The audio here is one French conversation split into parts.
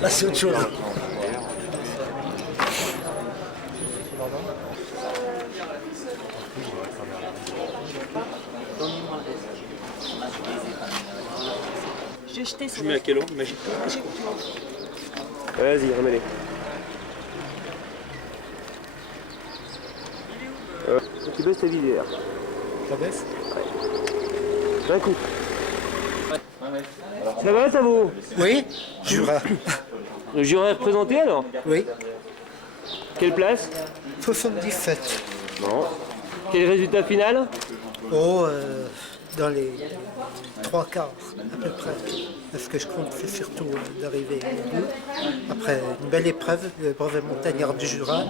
Là, c'est autre chose. J'ai jeté Je mets à quelle eau? Magique. Vas-y, remets-les. Tu baisses ta visière. Ça baisse? D'un coup. Ça va, ça vaut? Oui, Jura. Le Jura est représenté alors? Oui, Quelle place? 77. Bon. Quel résultat final? Oh, dans les 3/4 à peu près. Ce que je compte, c'est surtout d'arriver au bout. Après une belle épreuve, le brevet montagnard du Jura,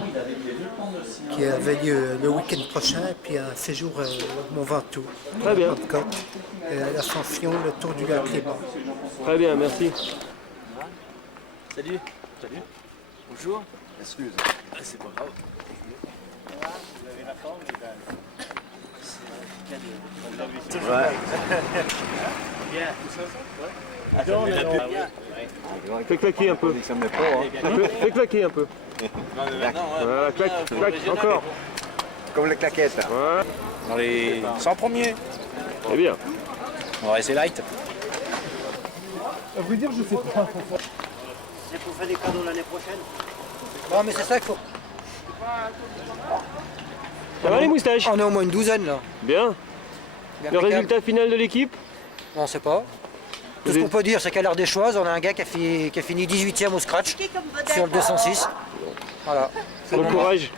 qui avait lieu le week-end prochain, et puis un séjour au Mont Ventoux. Très bien. Pentecôte, et l'ascension, le tour du lac Léman. Très bien, merci. Salut. Salut. Bonjour. Excuse. Ah, c'est pas grave. Fais claquer un peu. Fais claquer un peu. Voilà, claque, encore. Comme les claquettes. Voilà. Dans les 100 premiers. C'est bien. On va rester light. À vrai dire, je sais pas. C'est pour faire des cadeaux l'année prochaine. Non, mais c'est ça qu'il faut. Ça va les moustaches? On est au moins une douzaine là. Bien. Le résultat final de l'équipe? On ne sait pas. Tout ce qu'on peut dire, c'est qu'à l'heure des choix, on a un gars qui a fini 18e au scratch sur le 206. Voilà. Bon courage.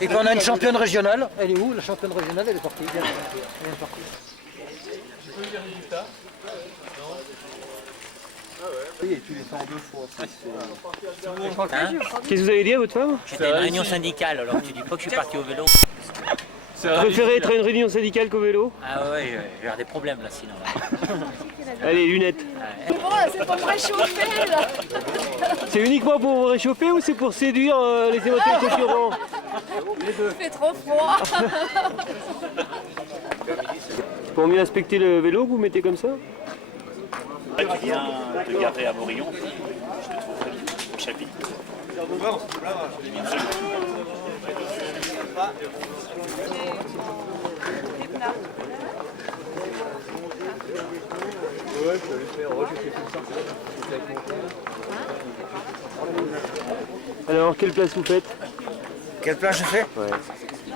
Et qu'on a une championne régionale. Elle est où? La championne régionale, elle est partie. Elle est partie. Qu'est-ce que vous avez dit à votre femme? J'étais à une réunion syndicale, alors tu dis pas que je suis parti au vélo. Vous préférez être à une réunion syndicale qu'au vélo? Ah ouais, je vais avoir des problèmes là sinon. Allez, lunettes. Bon, c'est pour me réchauffer là. C'est uniquement pour vous réchauffer ou c'est pour séduire les éventuels concurrents? Il fait trop froid. Pour mieux inspecter le vélo, vous mettez comme ça? Tu viens te garer à Morillon, je te trouverai au chapitre. Alors, quelle place vous faites? Quelle place je fais? Ouais.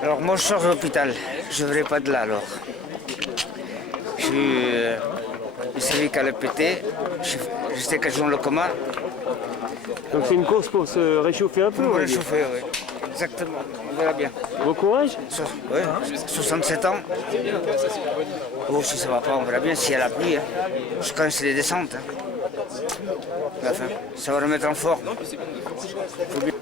Alors moi je sors de l'hôpital, je ne verrai pas de là alors. Je suis le cervical à le pété, j'étais 4 jours dans le coma. Donc c'est une course pour se réchauffer un peu, Pour on me va dire. réchauffer, oui. Exactement, on verra bien. Bon courage. Ouais, 67 ans. Oh, si ça va pas, on verra bien s'il y a la pluie. Hein. Parce que quand c'est des descentes. Hein. Enfin, ça va remettre en forme. Faut bien.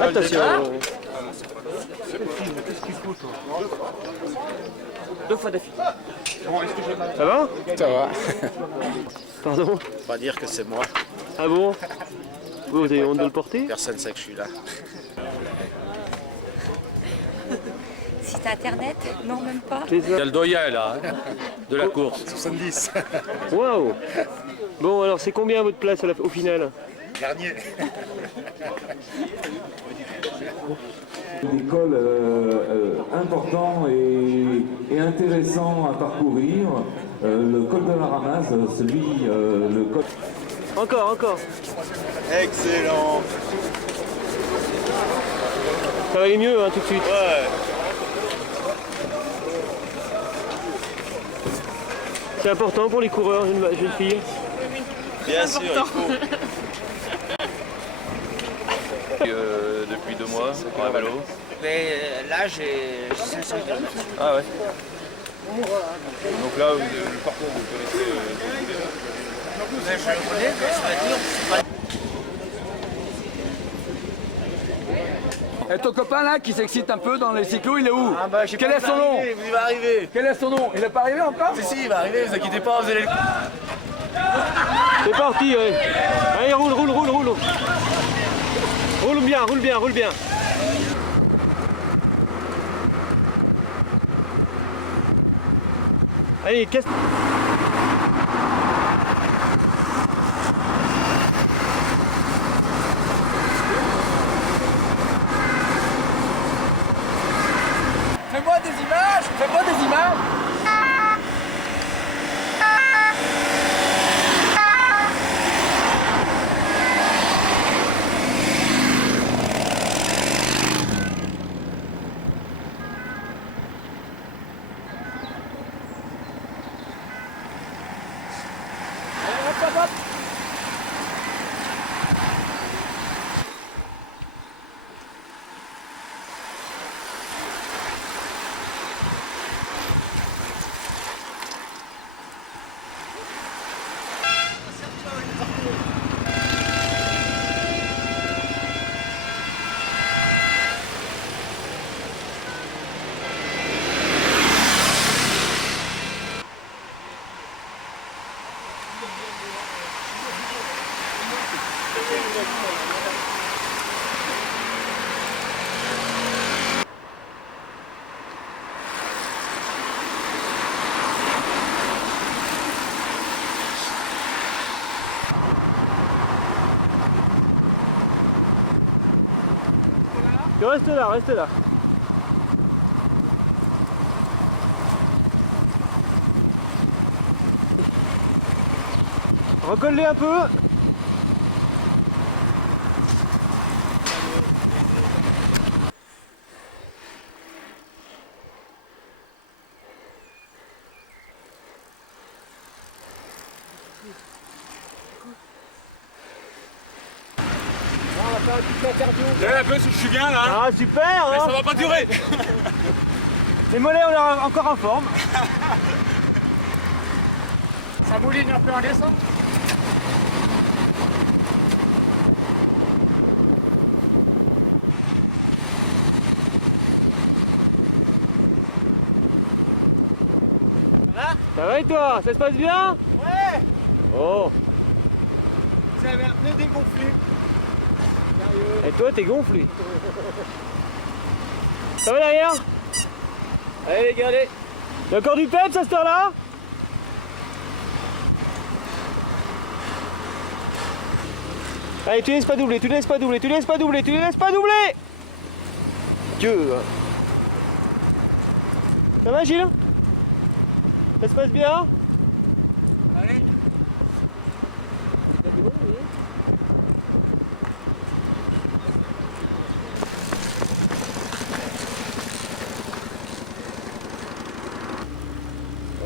Attention. Deux fois d'affilée. Ça va? Ça va. Pardon? On va dire que c'est moi. Ah bon? Vous avez honte de le porter? Personne ne sait que je suis là. Site internet? Non, même pas. C'est Il y ça. a le doyen là, hein, de la course. 70. Waouh! Bon, alors c'est combien votre place au final? Dernier. Des cols importants et intéressants à parcourir. Le col de la Ramasse, le col... Encore. Excellent. Ça va aller mieux hein, tout de suite. Ouais. C'est important pour les coureurs, jeune fille. Bien sûr, il faut. Depuis 2 mois, pour un vélo. Mais là, j'ai 500 km. Ah ouais. Donc là, le parcours, vous connaissez Je le connais, mais ça va être dur. Et ton copain là qui s'excite un peu dans les cyclos, il est où? Quel est son nom? Il va arriver. Quel est son nom? Il n'est pas arrivé encore? Si, il va arriver, vous inquiétez pas, vous allez le... C'est parti, ouais. Allez, roule. Roule bien. Allez, casse. Fais-moi des images. Reste là. Recolle-les un peu. Un peu si je suis bien là. Ah super Mais hein. ça va pas durer. Les mollets on est encore en forme. Ça mouline un peu en descente. Ça va et toi? Ça se passe bien? Ouais. Oh. Vous avez un pneu dégonflé. Et toi t'es gonflé. Ça va derrière? Allez les gars, allez. Y'a encore du peps à cette heure-là? Allez, tu laisses pas doubler. Dieu. Ça va Gilles? Ça se passe bien? Allez.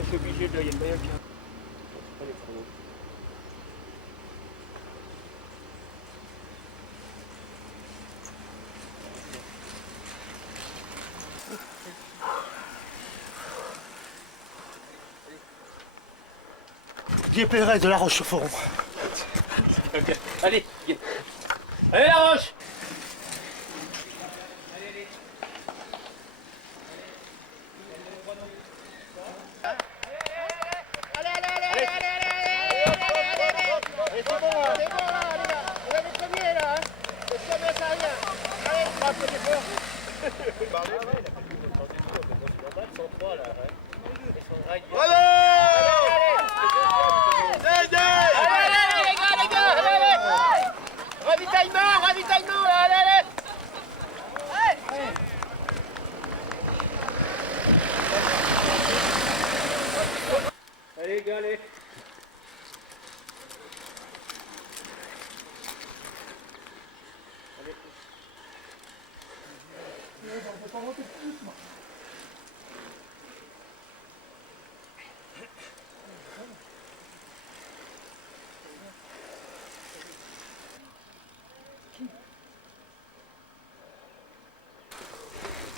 Je suis obligé de... Il y a le moyen qui... Guy Perret de La Roche-sur-Foron. Allez, allez la roche. Allez gars, allez.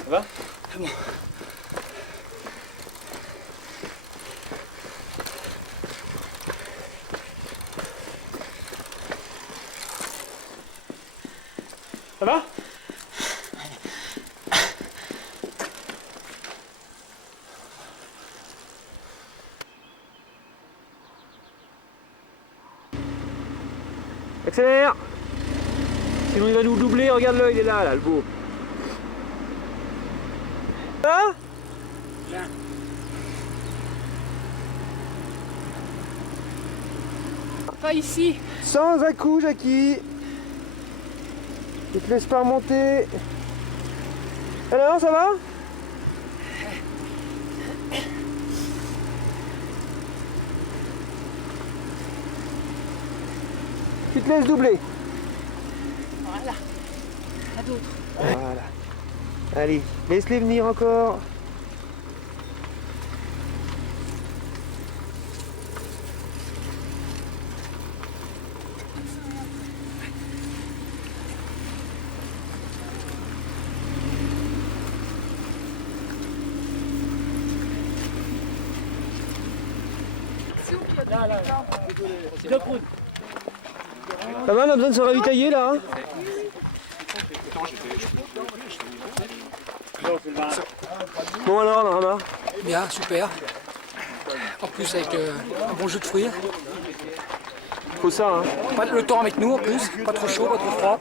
Ça va? C'est bon. Ça va? Accélère. Sinon il va nous doubler, regarde-le, il est là, le beau. Là ? Pas ici. Sans à-coups, Jackie. Il te laisse pas remonter. Alors, ça va? Tu te laisses doubler. Voilà. Pas d'autre. Voilà. Allez, laisse-les venir encore. Ça va, on a besoin de se ravitailler là, hein? Bon alors, Rama? Bien, super. En plus avec un bon jus de fruits. Faut ça, hein? Pas le temps avec nous en plus, pas trop chaud, pas trop froid.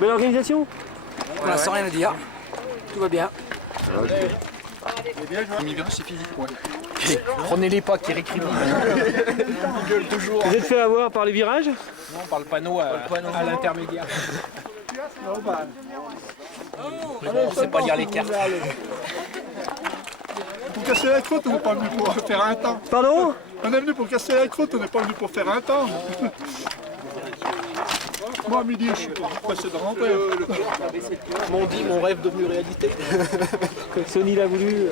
Belle organisation? Pour l'instant rien à dire. Tout va bien. C'est physique, ouais. Prenez-les pas, qui récrivent. Ils gueulent toujours. Vous êtes fait avoir par les virages? Non, par le panneau à l'intermédiaire. On ne sait pas lire les cartes. Pour casser la croûte, on n'est pas venu pour faire un temps. Pardon? On est venu pour casser la croûte, on n'est pas venu pour faire un temps. Moi, à midi, je suis pressé de rentrer. M'ont dit mon rêve devenu réalité. Comme Sony l'a voulu.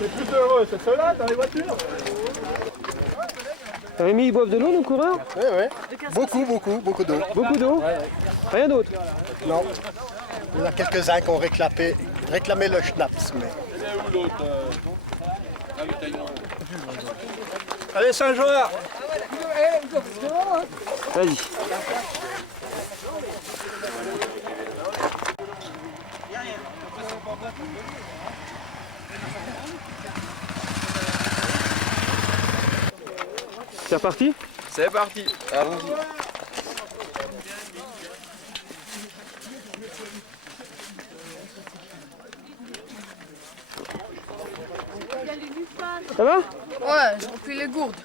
Les plus heureux, c'est ceux-là, dans les voitures. Rémi, ils boivent de l'eau, nos coureurs? Oui, oui. Beaucoup d'eau. Beaucoup d'eau? Rien d'autre? Non. Il y en a quelques-uns qui ont réclamé le schnapps. Mais... Allez, Saint-Joard! Vas-y. C'est reparti? C'est parti, allons-y. Ça va? Ouais, je remplis les gourdes.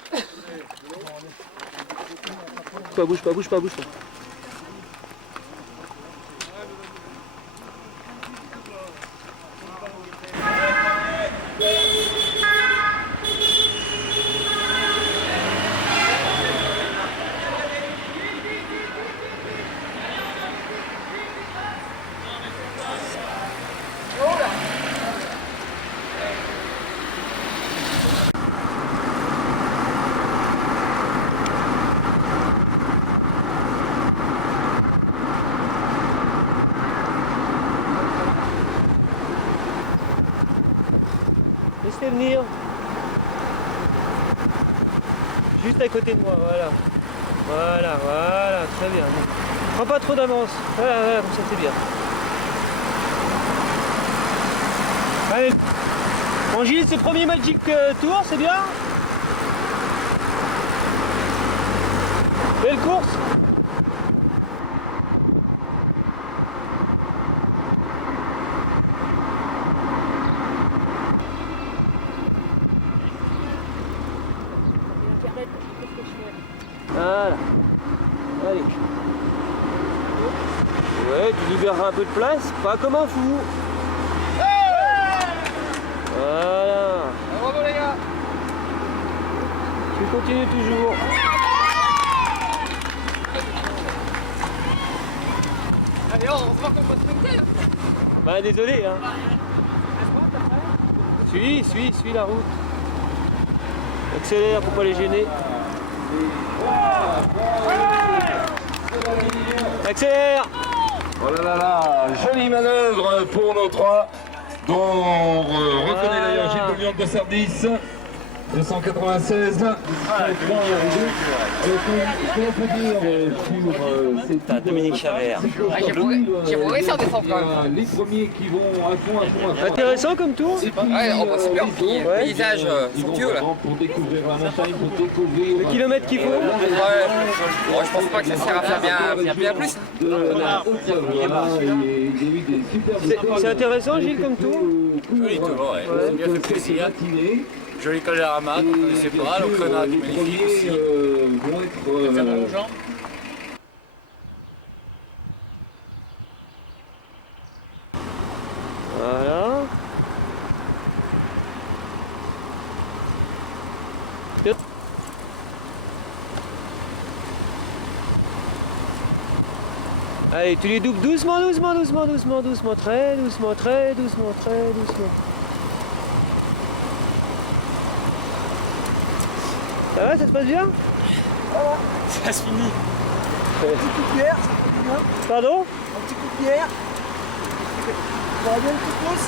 Bouge pas. Laissez venir. Juste à côté de moi, voilà. Voilà, très bien. Prends pas trop d'avance. Voilà, comme ça c'est bien. Allez. Bon Gilles, c'est le premier Magic Tour, c'est bien. Belle course. Voilà. Allez. Ouais, tu libéreras un peu de place, pas comme un fou. Voilà. Bravo les gars. Tu continues toujours. Allez, on se voit qu'on va se mettre. Bah désolé hein. Suis la route. Accélère pour pas les gêner. Accélère. Oh là là là, jolie manœuvre pour nos trois, dont on reconnaît d'ailleurs Gilles de Lyon de Sardis. 296, là. T'as Dominique Chavert. J'ai voué ça descendre quand même. Les premiers qui vont à fond. Intéressant comme tour. Ouais, oh, bah, c'est bien. Paysage somptueux là. Pour découvrir la montagne, pour découvrir. Le kilomètre qu'il faut. Ouais, je pense pas que ça sert à faire bien plus. C'est intéressant, Gilles, comme tour. Joli tour, ouais. C'est bien fait plaisir. Joli col de la ramasse, on ne connaissait pas, le crenat magnifique aussi. Ça va aux gens. Voilà. Allez, tu les doubles doucement, doucement, doucement, doucement, doucement, très doucement, très doucement, très doucement. Ça va, ça se passe bien? Ça se finit. Un petit coup de bière, ça fait du bien. Pardon? Un petit coup de bière. Ça va bien le coup de pouce.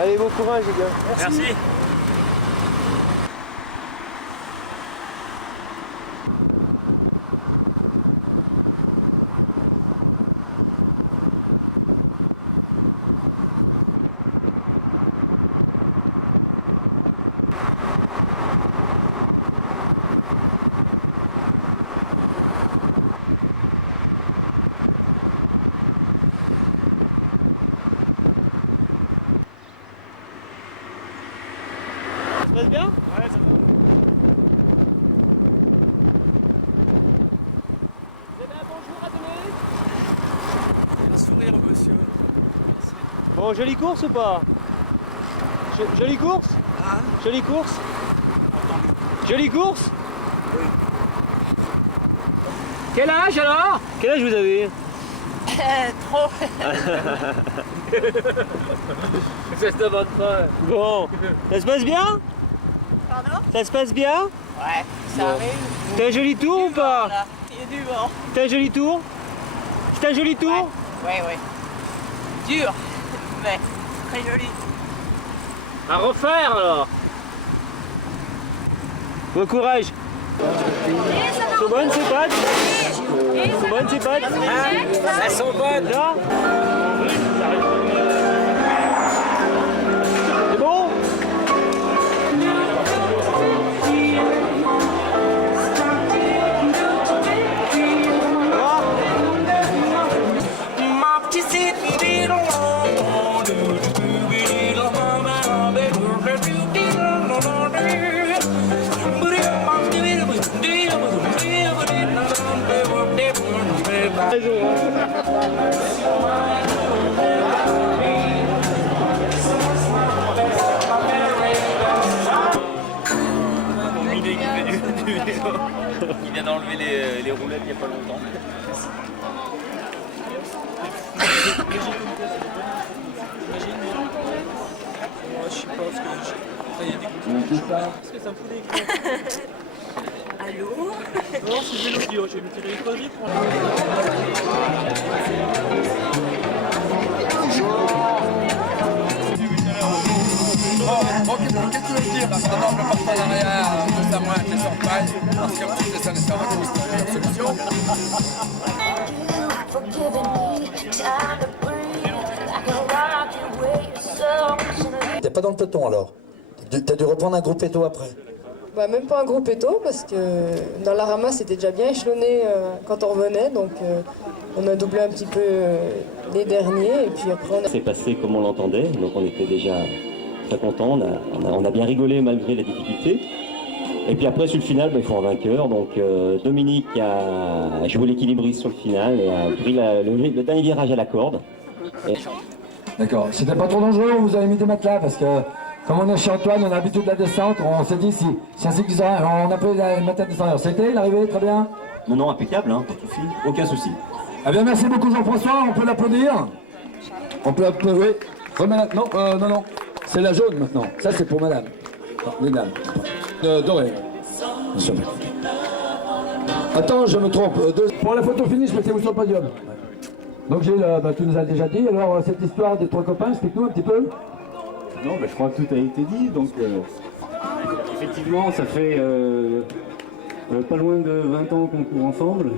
Allez, bon courage les gars. Merci. Ça se passe bien? Ouais, ça va. Vous avez un bonjour à donner? Un sourire, monsieur. Bon, jolie course ou pas? Jolie course? Hein? Jolie course? Jolie course? Oui. Quel âge alors? Quel âge vous avez? Trop. C'est de votre frère. Bon, ça se passe bien? Pardon? Ça se passe bien? Ouais, ça arrive. T'as un joli tour ou pas? Là, il y a du vent. T'as un joli tour? C'est un joli tour? Ouais. Dur, mais très joli. À refaire alors. Bon courage. Sont bonnes ces pâtes? Sont bonnes ces pâtes? Elles sont bonnes. Là? C'est bon? Il vient d'enlever les roulettes il n'y a pas longtemps. Je sais pas, parce que il y a des coups. Parce que ça me fout des coups. Allô? Non, c'est vélo qui je vais me tirer les croisés pour Bon, qu'est-ce que tu veux dire? D'abord, le partenariat de Samoa avec les Champagne, parce qu'en plus, ça ne sert à rien, c'est la meilleure solution. T'es pas dans le peloton alors? T'as dû reprendre un groupe éto après? Bah, même pas un groupe éto, parce que dans la ramasse c'était déjà bien échelonné quand on revenait, donc on a doublé un petit peu les derniers, et puis après on a... C'est passé comme on l'entendait, donc on était déjà très contents, on a bien rigolé malgré les difficultés. Et puis après sur le final, il faut un vainqueur, donc Dominique a joué l'équilibriste sur le final et a pris le dernier virage à la corde. Et... D'accord, c'était pas trop dangereux, on vous avait mis des matelas, parce que comme on est chez Antoine, on a l'habitude de la descente, on s'est dit si un cycliste, on a pris la matelas de descendeur. C'était l'arrivée, très bien? Non, impeccable, hein, pas de souci, aucun souci. Eh bien, merci beaucoup Jean-François, on peut l'applaudir? On peut l'applaudir, oui. Non, c'est la jaune maintenant, ça c'est pour madame. Non, les dames. Doré. Attends, je me trompe. Pour la photo finish, mettez-vous sur le podium. Donc Gilles, tu nous as déjà dit, alors cette histoire des trois copains, explique-nous un petit peu. Non, je crois que tout a été dit. Donc, effectivement, ça fait pas loin de 20 ans qu'on court ensemble.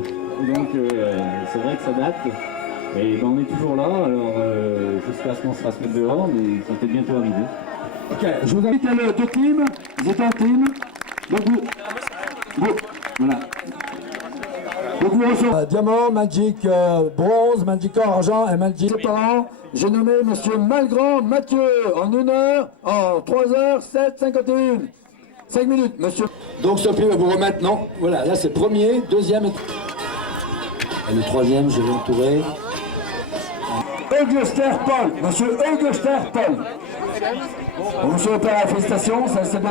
Donc, c'est vrai que ça date. Et on est toujours là. Alors, j'espère qu'on sera se mettre dehors, mais ça peut bientôt arriver. Ok, je vous invite à le deux teams. Vous êtes un team. Donc, voilà. Donc, vous recevez diamant, Magic bronze, Magic or, argent et Magic. Ses parents, j'ai nommé Monsieur Malgrand Mathieu en 1 heure, en 3h07:51. 5 minutes, monsieur. Donc, ce prix va vous remettre, non. Voilà, là c'est premier, deuxième et le troisième, je vais l'entourer. Auguster Paul, monsieur Auguster Paul. Monsieur le père, félicitations, ça c'est bien.